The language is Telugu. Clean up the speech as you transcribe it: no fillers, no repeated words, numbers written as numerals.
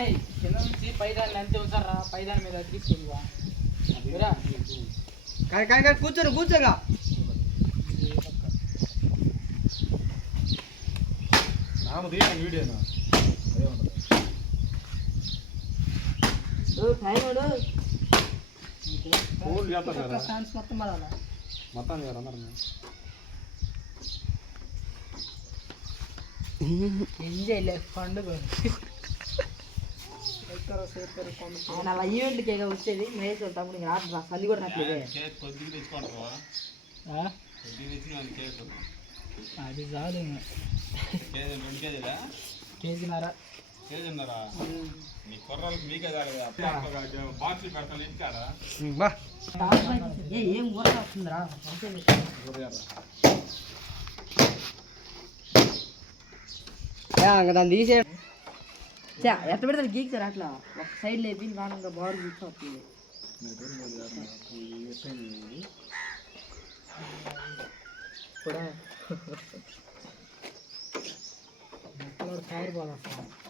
వస్తాయి కింద నుంచి పైదాన్ని అంతే ఉంచారా పైదాని మీద తీసుకెళ్ళివా కానీ కూర్చోగా వీడియోనా మొత్తం ఎంజాయ్ లైఫ్ పండుగ అలా ఈవెంట్కి వచ్చేది మహేష్ తమ్ముడు ఇంకా సల్లి కూడా రాట్లేదే అది చాలు కేజీన్నర ఏం ఊర వస్తుందిరా దాన్ని తీసే ఎట్లా పెడతారు గీక్తారు అట్లా ఒక సైడ్ లేపి నాన్న బాగా కూర్చోతుంది కూడా ఫైర్ బాల్ వస్తుంది